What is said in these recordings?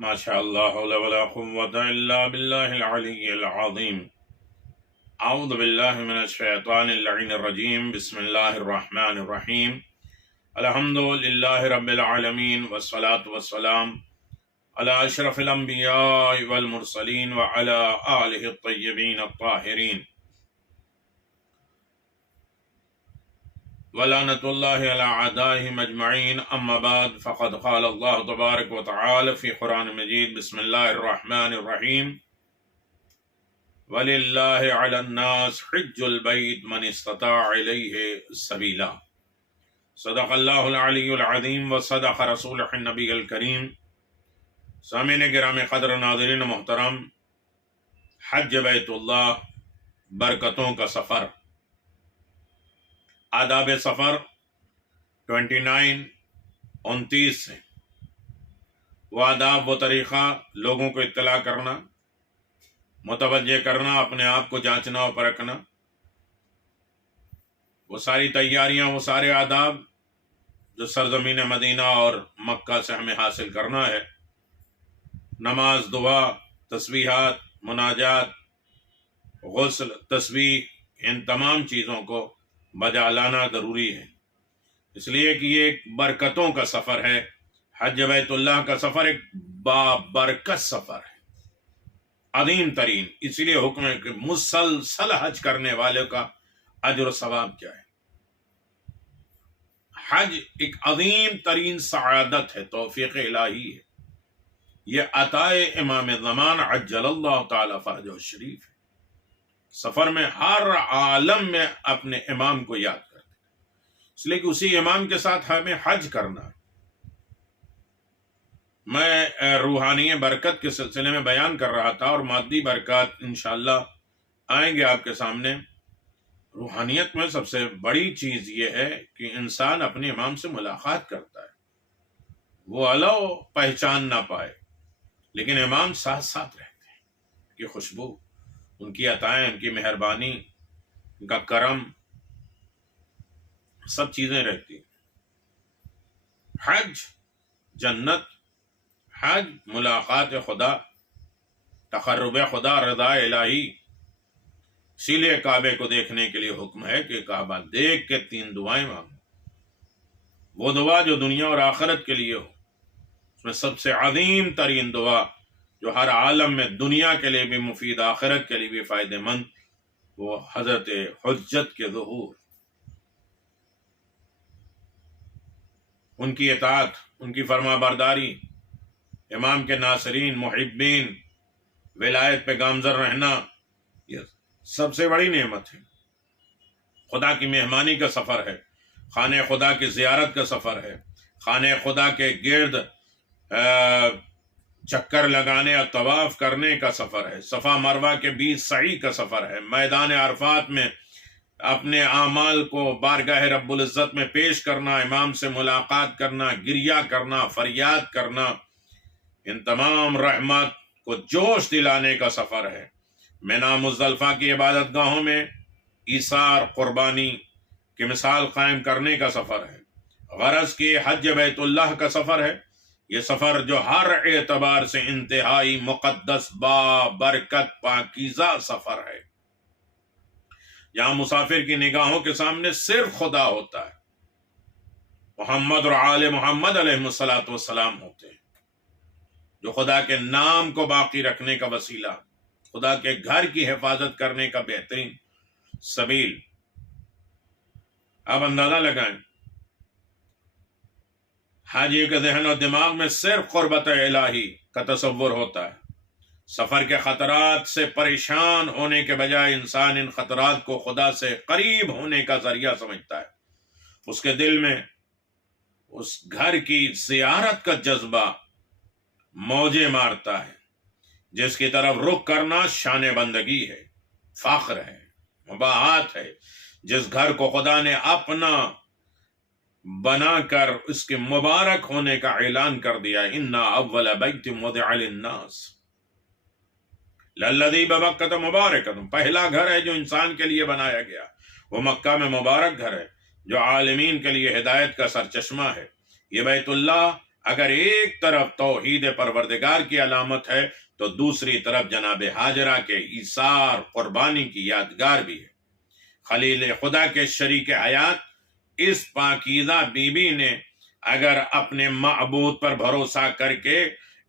ما شاء الله حول ولا قوة إلا بالله العلي العظيم. أعوذ بالله من الشيطان اللعين الرجيم. بسم الله الرحمن الرحيم. الحمد لله رب العالمين، والصلاة والسلام على أشرف الأنبياء والمرسلين وعلى آله الطيبين الطاهرين، ولعنة الله على أعدائهم أجمعين. أما بعد، فقد قال الله تبارك وتعالى في قرآن مجيد: بسم الله الرحمن الرحيم. وَلِلَّهِ عَلَى النَّاسِ حِجُّ الْبَيْتِ مَنِ اسْتَطَاعَ إِلَيْهِ سَبِيلًا. صدق اللہ العلی العظیم وصدق رسولہ النبی الکریم. سامعین گرام قدر، ناظرین محترم، حج بیت اللہ، برکتوں کا سفر. آداب سفر 29 سے وہ آداب و طریقہ لوگوں کو اطلاع کرنا، متوجہ کرنا، اپنے آپ کو جانچنا اور پرکھنا، وہ ساری تیاریاں، وہ سارے آداب جو سرزمین مدینہ اور مکہ سے ہمیں حاصل کرنا ہے. نماز، دعا، تسبیحات، مناجات، غسل، تسبیح، ان تمام چیزوں کو بجا لانا ضروری ہے، اس لیے کہ یہ ایک برکتوں کا سفر ہے. حج بیت اللہ کا سفر ایک بابرکت سفر ہے، عظیم ترین. اس لیے حکم ہے کہ مسلسل حج کرنے والے کا اجر و ثواب کیا ہے. حج ایک عظیم ترین سعادت ہے، توفیق الہی ہے. یہ عطائے امام زمان عجل اللہ تعالی فرجہ الشریف ہے. سفر میں ہر عالم میں اپنے امام کو یاد کرتے ہیں، اس لیے کہ اسی امام کے ساتھ ہمیں حج کرنا ہے. میں روحانی برکت کے سلسلے میں بیان کر رہا تھا، اور مادی برکات انشاءاللہ آئیں گے آپ کے سامنے. روحانیت میں سب سے بڑی چیز یہ ہے کہ انسان اپنے امام سے ملاقات کرتا ہے. وہ الو پہچان نہ پائے، لیکن امام ساتھ ساتھ رہتے ہیں. ان کی خوشبو، ان کی عطائیں، ان کی مہربانی، ان کا کرم، سب چیزیں رہتی ہیں. حج جنت، حج ملاقات خدا، تقرب خدا، رضا الہی. اسی لیے کعبے کو دیکھنے کے لیے حکم ہے کہ کعبہ دیکھ کے 3 دعائیں مانگو. وہ دعا جو دنیا اور آخرت کے لیے ہو. اس میں سب سے عظیم ترین دعا جو ہر عالم میں، دنیا کے لیے بھی مفید، آخرت کے لیے بھی فائدہ مند، وہ حضرت حجت کے ظہور، ان کی اطاعت، ان کی فرما برداری، امام کے ناصرین، محبین، ولایت پہ گامزن رہنا. یہ سب سے بڑی نعمت ہے. خدا کی مہمانی کا سفر ہے، خانہ خدا کی زیارت کا سفر ہے، خانہ خدا کے گرد چکر لگانے اور طواف کرنے کا سفر ہے، صفا مروہ کے بیچ سعی کا سفر ہے، میدان عرفات میں اپنے اعمال کو بارگاہ رب العزت میں پیش کرنا، امام سے ملاقات کرنا، گریہ کرنا، فریاد کرنا. ان تمام رحمت کو جوش دلانے کا سفر ہے. مینا مزدلفہ کی عبادت گاہوں میں ایثار، قربانی کی مثال قائم کرنے کا سفر ہے. غرض کہ حج بیت اللہ کا سفر ہے. یہ سفر جو ہر اعتبار سے انتہائی مقدس، برکت، پاکیزہ سفر ہے. یہاں مسافر کی نگاہوں کے سامنے صرف خدا ہوتا ہے، محمد اور آل محمد علیہ السلام ہوتے ہیں، جو خدا کے نام کو باقی رکھنے کا وسیلہ، خدا کے گھر کی حفاظت کرنے کا بہترین سبیل. آپ اندازہ لگائیں، حاجی کے ذہن و دماغ میں صرف قربت الہی کا تصور ہوتا ہے. سفر کے خطرات سے پریشان ہونے کے بجائے انسان ان خطرات کو خدا سے قریب ہونے کا ذریعہ سمجھتا ہے. اس کے دل میں اس گھر کی زیارت کا جذبہ موجیں مارتا ہے، جس کی طرف رخ کرنا شان بندگی ہے، فخر ہے، مباحات ہے. جس گھر کو خدا نے اپنا بنا کر اس کے مبارک ہونے کا اعلان کر دیا. انا اول بیت وضع للناس للذی ببکۃ مبارکۃ، پہلا گھر ہے جو انسان کے لیے بنایا گیا، وہ مکہ میں مبارک گھر ہے جو عالمین کے لیے ہدایت کا سرچشمہ ہے. یہ بیت اللہ اگر ایک طرف توحید پروردگار کی علامت ہے تو دوسری طرف جناب حاجرہ کے ایثار قربانی کی یادگار بھی ہے۔ خلیل خدا کے شریک حیات اس پاکیزہ بیوی نے اگر اپنے معبود پر بھروسہ کر کے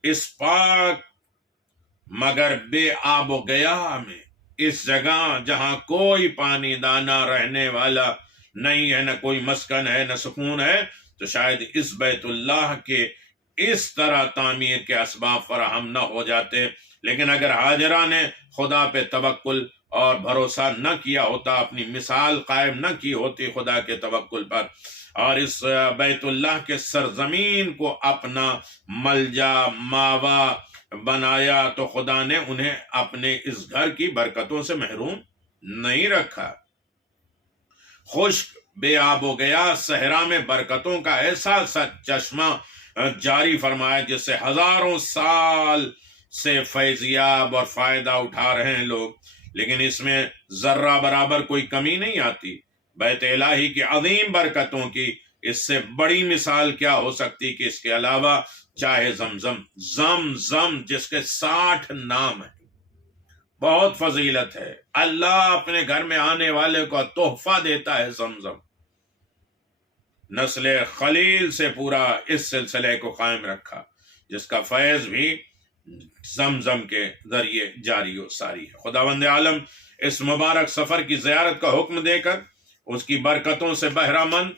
اس پاک مگر بے آب و گیا میں، اس جگہ جہاں کوئی پانی دانہ رہنے والا نہیں ہے، نہ کوئی مسکن ہے نہ سکون ہے، تو شاید اس بیت اللہ کے اس طرح تعمیر کے اسباب فراہم نہ ہو جاتے۔ لیکن اگر حاجرہ نے خدا پہ توکل اور بھروسہ نہ کیا ہوتا، اپنی مثال قائم نہ کی ہوتی خدا کے توکل پر، اور اس بیت اللہ کے سرزمین کو اپنا ملجا ماوا بنایا، تو خدا نے انہیں اپنے اس گھر کی برکتوں سے محروم نہیں رکھا۔ خشک بے آب ہو گیا صحرا میں برکتوں کا ایسا چشمہ جاری فرمایا جس سے ہزاروں سال سے فیضیاب اور فائدہ اٹھا رہے ہیں لوگ، لیکن اس میں ذرہ برابر کوئی کمی نہیں آتی۔ بیت الہی کی عظیم برکتوں کی اس سے بڑی مثال کیا ہو سکتی کہ اس کے علاوہ چاہے زمزم جس کے 60 نام ہیں، بہت فضیلت ہے، اللہ اپنے گھر میں آنے والے کو تحفہ دیتا ہے زمزم۔ نسل خلیل سے پورا اس سلسلے کو قائم رکھا جس کا فیض بھی زمزم کے ذریعے جاری و ساری ہے۔ خداوند عالم اس مبارک سفر کی زیارت کا حکم دے کر اس کی برکتوں سے بہرہ مند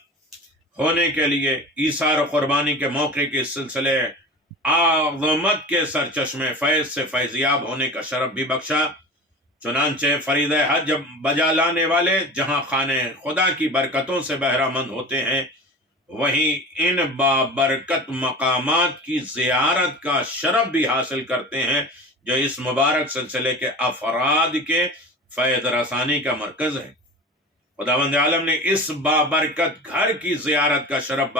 ہونے کے لیے ایثار و قربانی کے موقع کے سلسلے عظمت کے سرچشمے فیض سے فیضیاب ہونے کا شرف بھی بخشا۔ چنانچہ فریضہ حج بجا لانے والے جہاں خانے خدا کی برکتوں سے بہرہ مند ہوتے ہیں، وہیں ان بابرکت مقامات کی زیارت کا شرف بھی حاصل کرتے ہیں جو اس مبارک سلسلے کے افراد کے فیض رسانی کا مرکز ہے۔ خداوند عالم نے اس بابرکت گھر کی زیارت کا شرف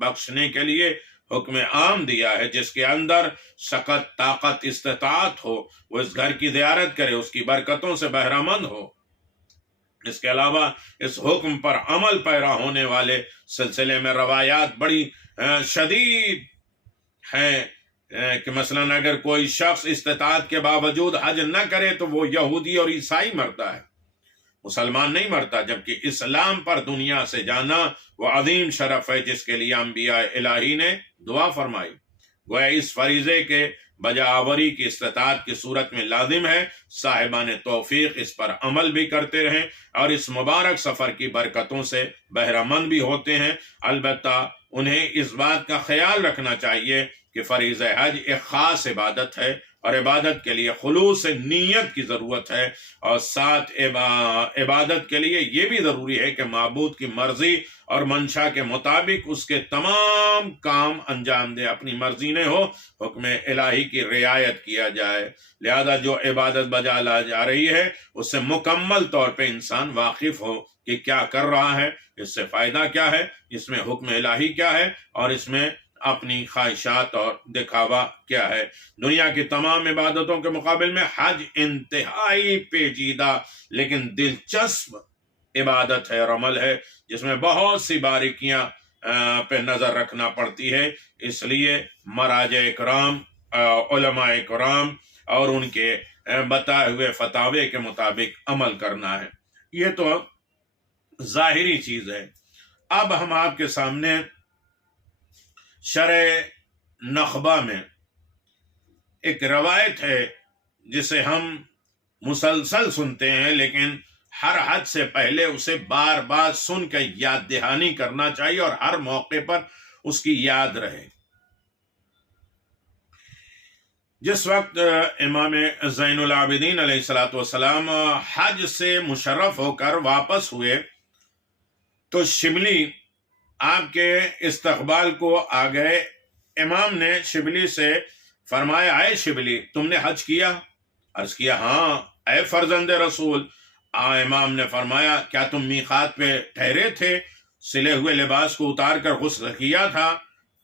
بخشنے کے لیے حکم عام دیا ہے، جس کے اندر سخت طاقت استطاعت ہو وہ اس گھر کی زیارت کرے، اس کی برکتوں سے بہرہ مند ہو۔ اس کے علاوہ اس حکم پر عمل پیرا ہونے والے سلسلے میں روایات بڑی شدید ہیں کہ مثلا اگر کوئی شخص استطاعت کے باوجود حج نہ کرے تو وہ یہودی اور عیسائی مرتا ہے، مسلمان نہیں مرتا، جبکہ اسلام پر دنیا سے جانا وہ عظیم شرف ہے جس کے لیے انبیاء الہی نے دعا فرمائی۔ گویا اس فریضے کے بجا آوری کی استطاعت کی صورت میں لازم ہے صاحبان توفیق اس پر عمل بھی کرتے رہیں اور اس مبارک سفر کی برکتوں سے بہرہ مند بھی ہوتے ہیں۔ البتہ انہیں اس بات کا خیال رکھنا چاہیے کہ فریضہ حج ایک خاص عبادت ہے اور عبادت کے لیے خلوص نیت کی ضرورت ہے، اور ساتھ عبادت کے لیے یہ بھی ضروری ہے کہ معبود کی مرضی اور منشا کے مطابق اس کے تمام کام انجام دے، اپنی مرضی نہ ہو، حکم الہی کی رعایت کیا جائے۔ لہذا جو عبادت بجا لا جا رہی ہے اس سے مکمل طور پہ انسان واقف ہو کہ کیا کر رہا ہے، اس سے فائدہ کیا ہے، اس میں حکم الہی کیا ہے، اور اس میں اپنی خواہشات اور دکھاوا کیا ہے۔ دنیا کی تمام عبادتوں کے مقابل میں حج انتہائی پیچیدہ لیکن دلچسپ عبادت ہے اور عمل ہے جس میں بہت سی باریکیاں پہ نظر رکھنا پڑتی ہے، اس لیے مراجع کرام، علماء کرام اور ان کے بتائے ہوئے فتاوے کے مطابق عمل کرنا ہے۔ یہ تو ظاہری چیز ہے۔ اب ہم آپ کے سامنے شرح نخبہ میں ایک روایت ہے جسے ہم مسلسل سنتے ہیں، لیکن ہر حج سے پہلے اسے بار بار سن کے یاد دہانی کرنا چاہیے اور ہر موقع پر اس کی یاد رہے۔ جس وقت امام زین العابدین علیہ السلام حج سے مشرف ہو کر واپس ہوئے تو شبلی آپ کے استقبال کو آ گئے۔ امام نے شبلی سے فرمایا، اے شبلی تم نے حج کیا؟ عرض کیا ہاں اے فرزند رسول۔ امام نے فرمایا کیا تم میقات پہ ٹھہرے تھے، سلے ہوئے لباس کو اتار کر غسل کیا تھا؟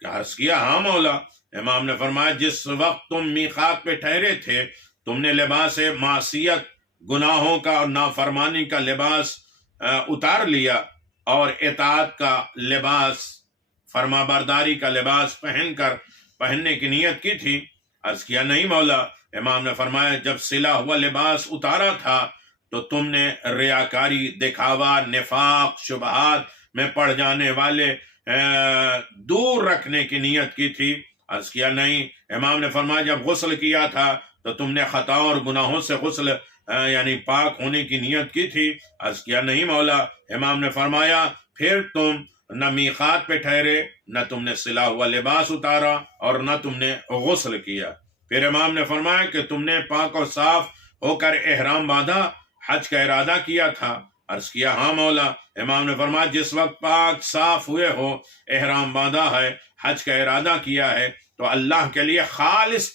عرض کیا ہاں مولا۔ امام نے فرمایا جس وقت تم میقات پہ ٹھہرے تھے تم نے لباس معصیت، گناہوں کا اور نافرمانی کا لباس اتار لیا اور اطاعت کا لباس فرما برداری کا لباس پہننے کی نیت کی تھی؟ عرض کیا نہیں مولا۔ امام نے فرمایا جب سلا ہوا لباس اتارا تھا تو تم نے ریاکاری، دکھاوا، نفاق، شبہات میں پڑ جانے والے دور رکھنے کی نیت کی تھی؟ عرض کیا نہیں۔ امام نے فرمایا جب غسل کیا تھا تو تم نے خطاؤں اور گناہوں سے غسل یعنی پاک ہونے کی نیت کی تھی؟ عرض کیا نہیں مولا۔ امام نے فرمایا پھر تم نہ میقات پہ ٹھہرے، نہ تم نے سلا ہوا لباس اتارا، اور نہ تم نے غسل کیا۔ پھر امام نے فرمایا کہ تم نے پاک اور صاف ہو کر احرام باندھا، حج کا ارادہ کیا تھا؟ عرض کیا ہاں مولا۔ امام نے فرمایا جس وقت پاک صاف ہوئے ہو، احرام باندھا ہے، حج کا ارادہ کیا ہے، تو اللہ کے لیے خالص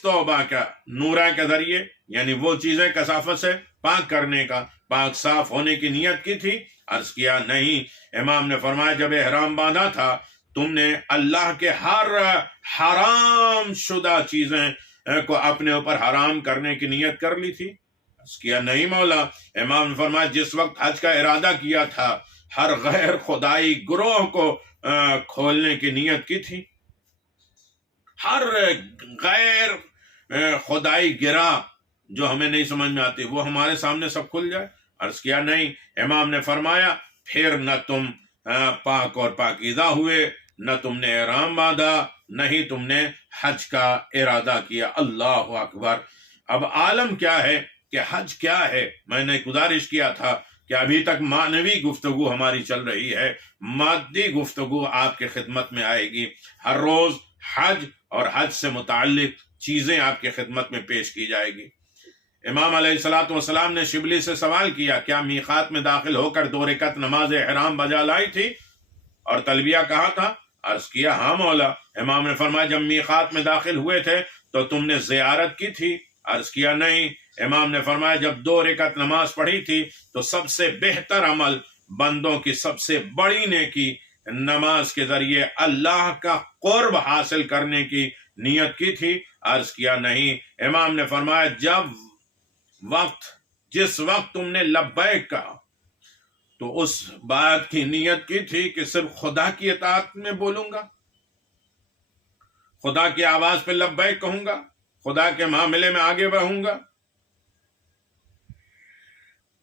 توبہ کا نورہ کے ذریعے، یعنی وہ چیزیں کثافت سے پاک کرنے کا، پاک صاف ہونے کی نیت کی تھی؟ عرض کیا نہیں۔ امام نے فرمایا جب احرام باندھا تھا تم نے اللہ کے ہر حرام شدہ چیزیں کو اپنے اوپر حرام کرنے کی نیت کر لی تھی؟ عرض کیا نہیں مولا۔ امام نے فرمایا جس وقت حج کا ارادہ کیا تھا ہر غیر خدائی گروہ کو کھولنے کی نیت کی تھی؟ ہر غیر خدائی گرہ جو ہمیں نہیں سمجھ میں آتی وہ ہمارے سامنے سب کھل جائے؟ عرض کیا نہیں۔ امام نے فرمایا پھر نہ تم پاک اور پاکیزہ ہوئے، نہ تم نے احرام باندھا، نہ ہی تم نے حج کا ارادہ کیا۔ اللہ اکبر۔ اب عالم کیا ہے کہ حج کیا ہے؟ میں نے گزارش کیا تھا کہ ابھی تک معنوی گفتگو ہماری چل رہی ہے، مادی گفتگو آپ کے خدمت میں آئے گی۔ ہر روز حج اور حج سے متعلق چیزیں آپ کی خدمت میں پیش کی جائے گی۔ امام علیہ الصلوۃ والسلام نے شبلی سے سوال کیا کیا میقات میں داخل ہو کر 2 رکعت نماز احرام بجا لائی تھی اور تلبیہ کہا تھا؟ عرض کیا ہاں مولا۔ امام نے فرمایا جب میقات میں داخل ہوئے تھے تو تم نے زیارت کی تھی؟ عرض کیا نہیں۔ امام نے فرمایا جب 2 رکعت نماز پڑھی تھی تو سب سے بہتر عمل، بندوں کی سب سے بڑی نیکی، نماز کے ذریعے اللہ کا قرب حاصل کرنے کی نیت کی تھی؟ عرض کیا نہیں۔ امام نے فرمایا جس وقت تم نے لبیک کہا تو اس بات کی نیت کی تھی کہ صرف خدا کی اطاعت میں بولوں گا، خدا کی آواز پہ لبیک کہوں گا، خدا کے معاملے میں آگے بڑھوں گا،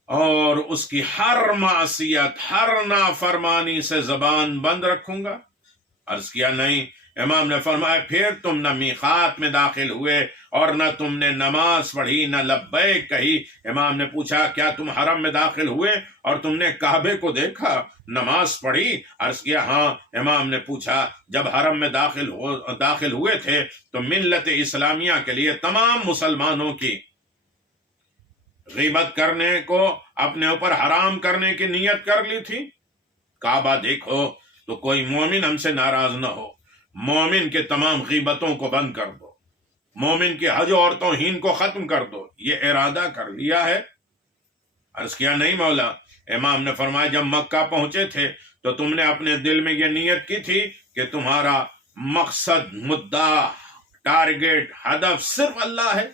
اور اس کی ہر معصیت، ہر نافرمانی سے زبان بند رکھوں گا؟ عرض کیا نہیں۔ امام نے فرمایا پھر تم نہ میقات میں داخل ہوئے اور نہ تم نے نماز پڑھی، نہ لبیک کہی۔ امام نے پوچھا کیا تم حرم میں داخل ہوئے اور تم نے کعبے کو دیکھا، نماز پڑھی؟ عرض کیا ہاں۔ امام نے پوچھا جب حرم میں داخل ہوئے تھے تو ملت اسلامیہ کے لیے تمام مسلمانوں کی غیبت کرنے کو اپنے اوپر حرام کرنے کی نیت کر لی تھی؟ کعبہ دیکھو تو کوئی مومن ہم سے ناراض نہ ہو، مومن کے تمام غیبتوں کو بند کر دو، مومن کی حج اور توہین کو ختم کر دو، یہ ارادہ کر لیا ہے؟ عرض کیا نہیں مولا۔ امام نے فرمایا جب مکہ پہنچے تھے تو تم نے اپنے دل میں یہ نیت کی تھی کہ تمہارا مقصد، مدعا، ٹارگٹ، ہدف صرف اللہ ہے؟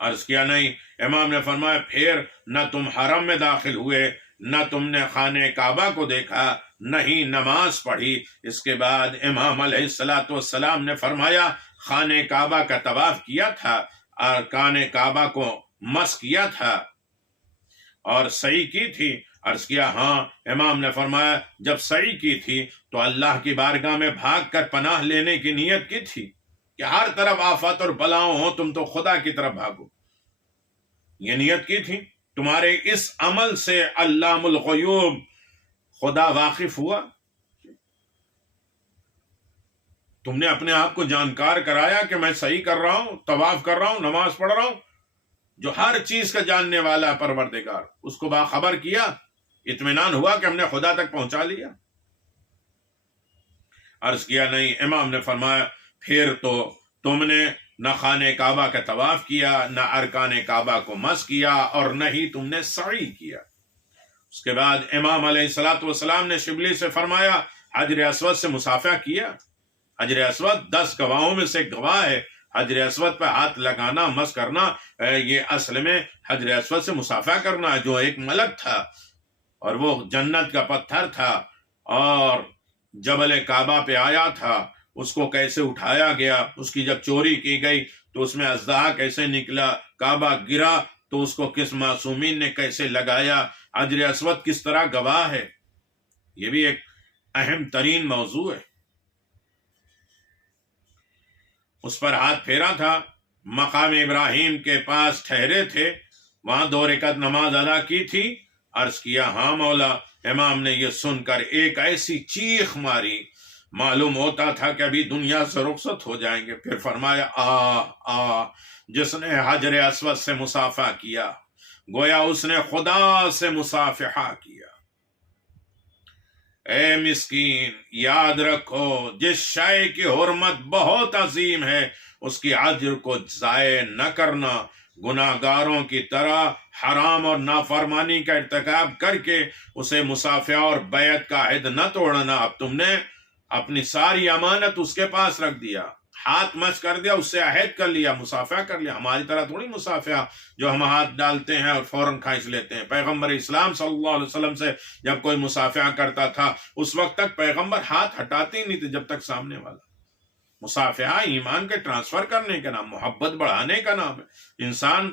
عرض کیا نہیں۔ امام نے فرمایا پھر نہ تم حرم میں داخل ہوئے، نہ تم نے خانہ کعبہ کو دیکھا، نہ ہی نماز پڑھی۔ اس کے بعد امام علیہ الصلوۃ والسلام نے فرمایا خانہ کعبہ کا طواف کیا تھا، ارکان کعبہ کو مس کیا تھا اور سعی کی تھی؟ عرض کیا ہاں۔ امام نے فرمایا جب سعی کی تھی تو اللہ کی بارگاہ میں بھاگ کر پناہ لینے کی نیت کی تھی کہ ہر طرف آفات اور بلاؤں ہوں، تم تو خدا کی طرف بھاگو، یہ نیت کی تھی؟ تمہارے اس عمل سے علام الغیوب خدا واقف ہوا؟ تم نے اپنے آپ کو جانکار کرایا کہ میں صحیح کر رہا ہوں، طواف کر رہا ہوں، نماز پڑھ رہا ہوں؟ جو ہر چیز کا جاننے والا پروردگار، اس کو باخبر کیا، اطمینان ہوا کہ ہم نے خدا تک پہنچا لیا؟ عرض کیا نہیں۔ امام نے فرمایا پھر تو تم نے نہ خانہ کعبہ کا طواف کیا، نہ ارکان کعبہ کو مس کیا، اور نہ ہی تم نے سعی کیا۔ اس کے بعد امام علیہ الصلوۃ والسلام نے شبلی سے فرمایا حجر اسود سے مصافحہ کیا؟ حجر اسود 10 گواہوں میں سے ایک گواہ ہے، حجر اسود پہ ہاتھ لگانا، مس کرنا، یہ اصل میں حجر اسود سے مصافحہ کرنا، جو ایک ملک تھا اور وہ جنت کا پتھر تھا اور جبل کعبہ پہ آیا تھا، اس کو کیسے اٹھایا گیا، اس کی جب چوری کی گئی تو اس میں اژدہا کیسے نکلا، کعبہ گرا تو اس کو کس معصومین نے کیسے لگایا، حجر اسود کس طرح گواہ ہے، یہ بھی ایک اہم ترین موضوع ہے۔ اس پر ہاتھ پھیرا تھا، مقام ابراہیم کے پاس ٹھہرے تھے، وہاں 2 رکعت نماز ادا کی تھی، عرض کیا ہاں مولا۔ امام نے یہ سن کر ایک ایسی چیخ ماری، معلوم ہوتا تھا کہ ابھی دنیا سے رخصت ہو جائیں گے۔ پھر فرمایا آ جس نے حجر اسود سے مصافحہ کیا گویا اس نے خدا سے مصافحہ کیا۔ اے مسکین، یاد رکھو جس شے کی حرمت بہت عظیم ہے اس کی اجر کو ضائع نہ کرنا، گناہ گاروں کی طرح حرام اور نافرمانی کا ارتکاب کر کے اسے مصافحہ اور بیعت کا عہد نہ توڑنا۔ اب تم نے اپنی ساری امانت اس کے پاس رکھ دیا، ہاتھ مس کر دیا، اس سے عہد کر لیا، مصافحہ کر لیا۔ ہماری طرح تھوڑی مصافحہ جو ہم ہاتھ ڈالتے ہیں اور فوراً کھینچ لیتے ہیں۔ پیغمبر اسلام صلی اللہ علیہ وسلم سے جب کوئی مصافحہ کرتا تھا اس وقت تک پیغمبر ہاتھ ہٹاتے ہی نہیں تھے جب تک سامنے والا۔ مصافحہ ایمان کے ٹرانسفر کرنے کا نام، محبت بڑھانے کا نام ہے۔ انسان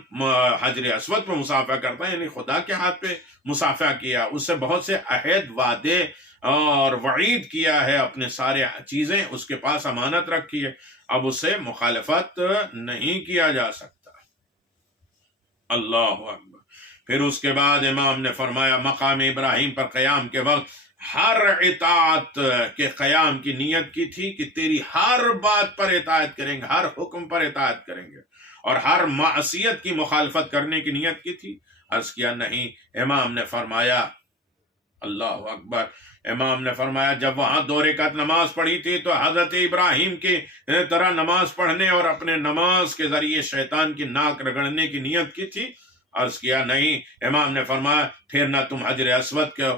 حجر اسود پہ مصافحہ کرتا ہے یعنی خدا کے ہاتھ پہ مصافحہ کیا، اس سے بہت سے عہد، وعدے اور وعید کیا ہے، اپنے سارے چیزیں اس کے پاس امانت رکھی ہے، اب اسے مخالفت نہیں کیا جا سکتا۔ اللہ اکبر۔ پھر اس کے بعد امام نے فرمایا مقام ابراہیم پر قیام کے وقت ہر اطاعت کے قیام کی نیت کی تھی کہ تیری ہر بات پر اطاعت کریں گے، ہر حکم پر اطاعت کریں گے، اور ہر معصیت کی مخالفت کرنے کی نیت کی تھی۔ عرض کیا نہیں۔ امام نے فرمایا اللہ اکبر، امام نے فرمایا جب وہاں 2 رکعت نماز پڑھی تھی تو حضرت ابراہیم کی طرح نماز پڑھنے اور اپنے نماز کے ذریعے شیطان کی ناک رگڑنے کی نیت کی تھی؟ عرض کیا نہیں۔ امام نے فرمایا پھر نہ تم حجر اسود کے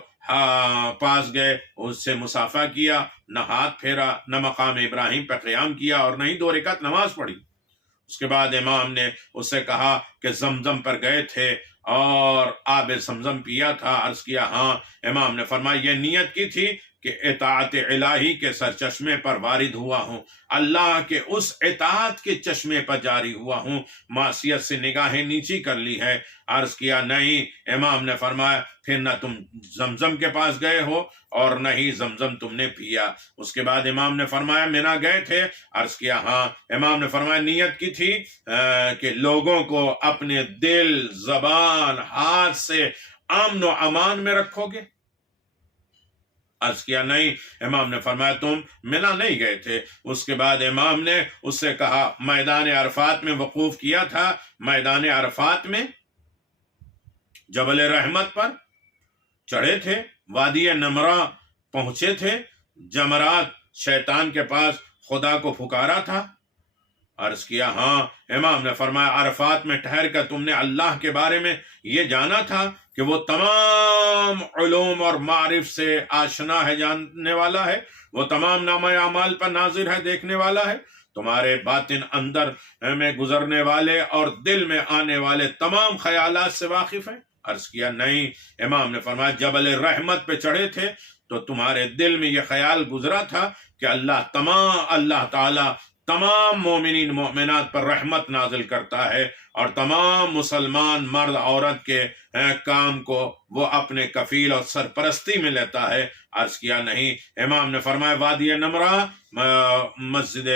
پاس گئے، اس سے مصافحہ کیا، نہ ہاتھ پھیرا، نہ مقام ابراہیم پہ قیام کیا، اور نہ ہی 2 رکعت نماز پڑھی۔ اس کے بعد امام نے اس سے کہا کہ زمزم پر گئے تھے اور آب زمزم پیا تھا؟ عرض کیا ہاں۔ امام نے فرمایا یہ نیت کی تھی کہ اطاعت الہی کے سرچشمے پر وارد ہوا ہوں، اللہ کے اس اطاعت کے چشمے پر جاری ہوا ہوں، معصیت سے نگاہیں نیچی کر لی ہے۔ عرض کیا نہیں۔ امام نے فرمایا پھر نہ تم زمزم کے پاس گئے ہو اور نہ ہی زمزم تم نے پیا۔ اس کے بعد امام نے فرمایا منا گئے تھے؟ عرض کیا ہاں۔ امام نے فرمایا نیت کی تھی کہ لوگوں کو اپنے دل، زبان، ہاتھ سے امن و امان میں رکھو گے؟ عرض کیا نہیں۔ امام نے فرمایا تم منا نہیں گئے تھے۔ اس کے بعد امام نے اس سے کہا میدان عرفات میں وقوف کیا تھا، میدان عرفات میں جبل رحمت پر چڑھے تھے، وادی نمرہ پہنچے تھے، جمرات شیطان کے پاس خدا کو پکارا تھا؟ عرض کیا ہاں۔ امام نے فرمایا عرفات میں ٹھہر کر تم نے اللہ کے بارے میں یہ جانا تھا کہ وہ تمام علوم اور معرف سے آشنا ہے، جاننے والا ہے، وہ تمام نامہ اعمال پر ناظر ہے، دیکھنے والا ہے، تمہارے باطن اندر میں گزرنے والے اور دل میں آنے والے تمام خیالات سے واقف ہے؟ عرض کیا نہیں۔ امام نے فرمایا جبل رحمت پہ چڑھے تھے تو تمہارے دل میں یہ خیال گزرا تھا کہ اللہ تعالی تمام مومنین مومنات پر رحمت نازل کرتا ہے اور تمام مسلمان مرد عورت کے کام کو وہ اپنے کفیل اور سرپرستی میں لیتا ہے؟ عرض کیا نہیں۔ امام نے فرمایا وادی نمرہ مسجد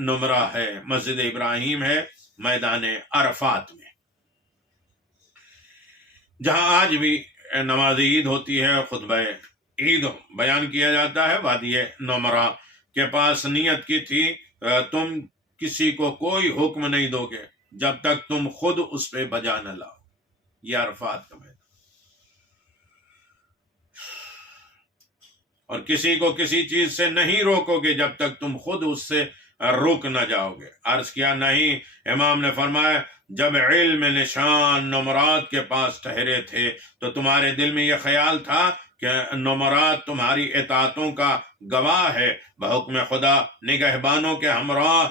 نمرہ ہے، مسجد ابراہیم ہے، میدان عرفات میں، جہاں آج بھی نماز عید ہوتی ہے، خطبہ عید بیان کیا جاتا ہے۔ وادی نمرہ کے پاس نیت کی تھی تم کسی کو کوئی حکم نہیں دو گے جب تک تم خود اس پہ بجا نہ لاؤ۔ یہ عرفات کا میدان، اور کسی کو کسی چیز سے نہیں روکو گے جب تک تم خود اس سے رک نہ جاؤ گے۔ عرض کیا نہیں۔ امام نے فرمایا جب علم نشان نمرات کے پاس ٹھہرے تھے تو تمہارے دل میں یہ خیال تھا کہ نمرات تمہاری اطاعتوں کا گواہ ہے، بحکم خدا نگہبانوں کے ہمراہ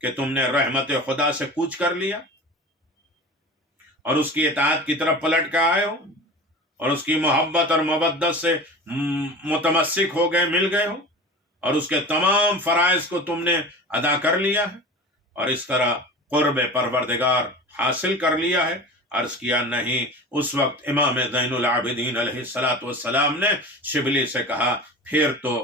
کہ تم نے رحمت خدا سے کوچ کر لیا اور اس کی اطاعت کی طرف پلٹ کے آئے ہو اور اس کی محبت اور مودت سے متمسک ہو گئے، مل گئے ہو اور اس کے تمام فرائض کو تم نے ادا کر لیا ہے اور اس طرح قرب پروردگار حاصل کر لیا ہے۔ عرض کیا نہیں، اس وقت امام زین العابدین علیہ السلام نے شبلی سے کہا پھر تو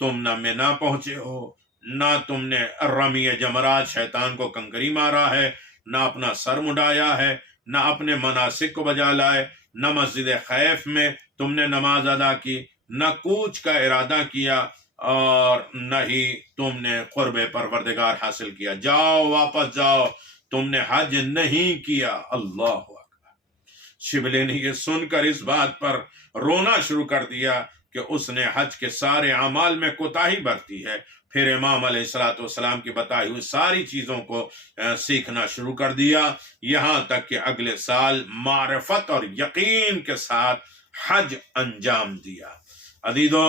تم نہ مینا پہنچے ہو، نہ تم نے رمی جمرات شیطان کو کنکری مارا ہے، نہ اپنا سر مڈایا ہے، نہ اپنے مناسک کو بجا لائے، نہ مسجد خیف میں تم نے نماز ادا کی، نہ کوچ کا ارادہ کیا اور نہ ہی تم نے قرب پروردگار حاصل کیا۔ جاؤ، واپس جاؤ، تم نے حج نہیں کیا۔ اللہ اکبر۔ شبلی نے یہ سن کر اس بات پر رونا شروع کر دیا کہ اس نے حج کے سارے اعمال میں کوتاہی برتی ہے۔ پھر امام علیہ السلام کی بتائی ہوئی ساری چیزوں کو سیکھنا شروع کر دیا، یہاں تک کہ اگلے سال معرفت اور یقین کے ساتھ حج انجام دیا۔ عزیزو،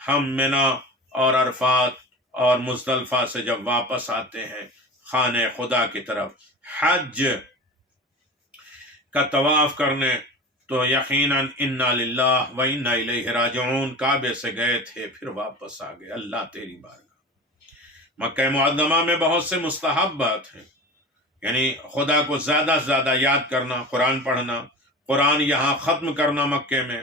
ہم منا اور عرفات اور مزدلفہ سے جب واپس آتے ہیں خانہ خدا کی طرف حج کا طواف کرنے، تو یقیناً انا للہ و انا الیہ راجعون، کعبے سے گئے تھے پھر واپس آ گئے۔ اللہ تیری بارگاہ۔ مکہ معظمہ میں بہت سے مستحبات ہیں، یعنی خدا کو زیادہ سے زیادہ یاد کرنا، قرآن پڑھنا، قرآن یہاں ختم کرنا مکے میں،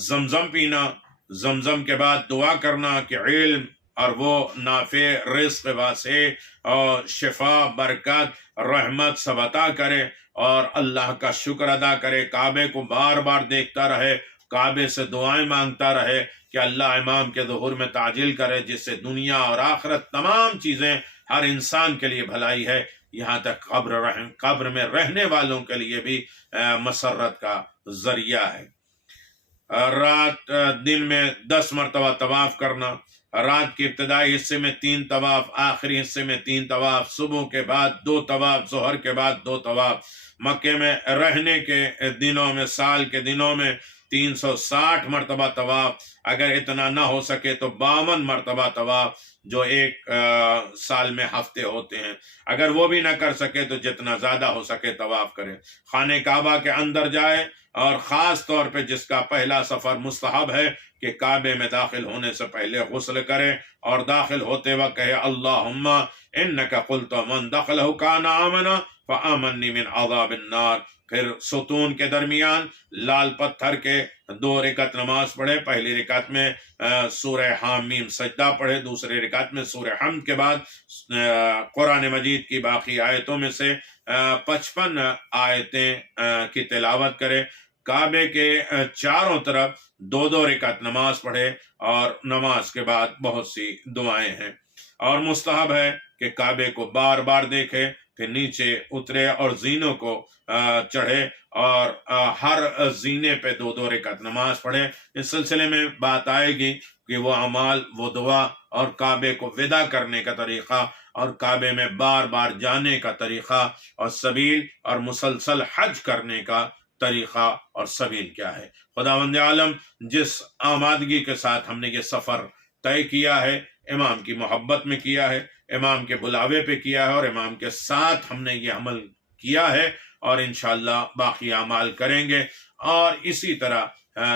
زمزم پینا، زمزم کے بعد دعا کرنا کہ علم اور وہ نافع، رزق واسع اور شفا، برکت، رحمت سب عطا کرے اور اللہ کا شکر ادا کرے، کعبے کو بار بار دیکھتا رہے، کعبے سے دعائیں مانگتا رہے کہ اللہ امام کے ظہور میں تعجیل کرے، جس سے دنیا اور آخرت تمام چیزیں ہر انسان کے لیے بھلائی ہے، یہاں تک قبر میں رہنے والوں کے لیے بھی مسرت کا ذریعہ ہے۔ دن میں 10 مرتبہ طواف کرنا، رات کے ابتدائی حصے میں 3 طواف، آخری حصے میں 3 طواف، صبح کے بعد 2 طواف، ظہر کے بعد 2 طواف، مکے میں رہنے کے دنوں میں، سال کے دنوں میں 360 مرتبہ طواف، اگر اتنا نہ ہو سکے تو 52 مرتبہ طواف، جو ایک سال میں ہفتے ہوتے ہیں، اگر وہ بھی نہ کر سکے تو جتنا زیادہ ہو سکے طواف کرے، خانہ کعبہ کے اندر جائے، اور خاص طور پہ جس کا پہلا سفر مستحب ہے کہ کعبے میں داخل ہونے سے پہلے غسل کرے اور داخل ہوتے وقت کہے اللہم انک قلت من دخلہ کان آمنا فآمنی من عذاب النار۔ پھر ستون کے درمیان لال پتھر کے 2 رکعت نماز پڑھے، پہلی رکعت میں سورہ حامیم سجدہ پڑھے، دوسری رکعت میں سورہ حمد کے بعد قرآن مجید کی باقی آیتوں میں سے 55 آیتیں کی تلاوت کرے، کعبے کے چاروں طرف 2 رکعت نماز پڑھے اور نماز کے بعد بہت سی دعائیں ہیں، اور مستحب ہے کہ کعبے کو بار بار دیکھے، پھر نیچے اترے اور زینوں کو چڑھے اور ہر زینے پہ 2 رکعت نماز پڑھے۔ اس سلسلے میں بات آئے گی کہ وہ اعمال، وہ دعا اور کعبے کو ودا کرنے کا طریقہ اور کعبے میں بار بار جانے کا طریقہ اور سبیل اور مسلسل حج کرنے کا طریقہ اور سبیل کیا ہے۔ خداوند عالم جس آمادگی کے ساتھ ہم نے یہ سفر طے کیا ہے، امام کی محبت میں کیا ہے، امام کے بلاوے پہ کیا ہے اور امام کے ساتھ ہم نے یہ عمل کیا ہے اور انشاءاللہ باقی اعمال کریں گے، اور اسی طرح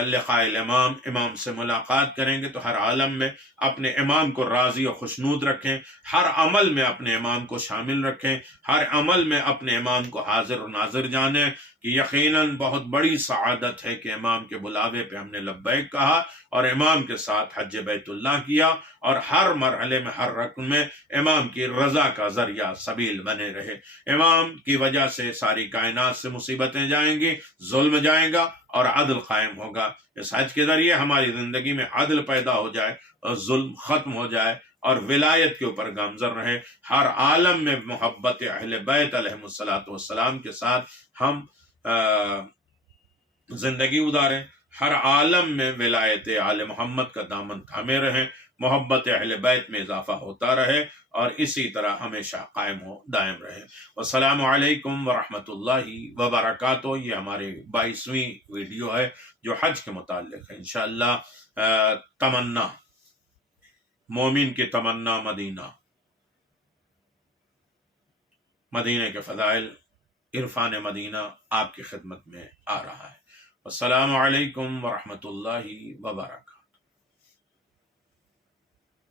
لقاء الامام، امام سے ملاقات کریں گے، تو ہر عالم میں اپنے امام کو راضی و خوشنود رکھیں، ہر عمل میں اپنے امام کو شامل رکھیں، ہر عمل میں اپنے امام کو حاضر و ناظر جانیں کہ یقیناً بہت بڑی سعادت ہے کہ امام کے بلاوے پہ ہم نے لبیک کہا اور امام کے ساتھ حج بیت اللہ کیا، اور ہر مرحلے میں، ہر رکن میں امام کی رضا کا ذریعہ سبیل بنے رہے۔ امام کی وجہ سے ساری کائنات سے مصیبتیں جائیں گی، ظلم جائے گا اور عدل قائم ہوگا۔ اس حج کے ذریعے ہماری زندگی میں عدل پیدا ہو جائے اور ظلم ختم ہو جائے اور ولایت کے اوپر گامزن رہے، ہر عالم میں محبت اہل بیت علیہم السلام کے ساتھ ہم زندگی گزاریں، ہر عالم میں ولایت آل محمد کا دامن تھامے رہیں، محبت اہل بیت میں اضافہ ہوتا رہے اور اسی طرح ہمیشہ قائم ہو، دائم رہے۔ والسلام علیکم ورحمۃ اللہ وبرکاتہ۔ یہ ہماری 22ویں ویڈیو ہے جو حج کے متعلق ہے۔ انشاءاللہ تمنا، مومن کی تمنا مدینہ۔ مدینہ کے فضائل، عرفان مدینہ آپ کی خدمت میں آ رہا ہے۔ السلام علیکم ورحمۃ اللہ وبرکاتہ۔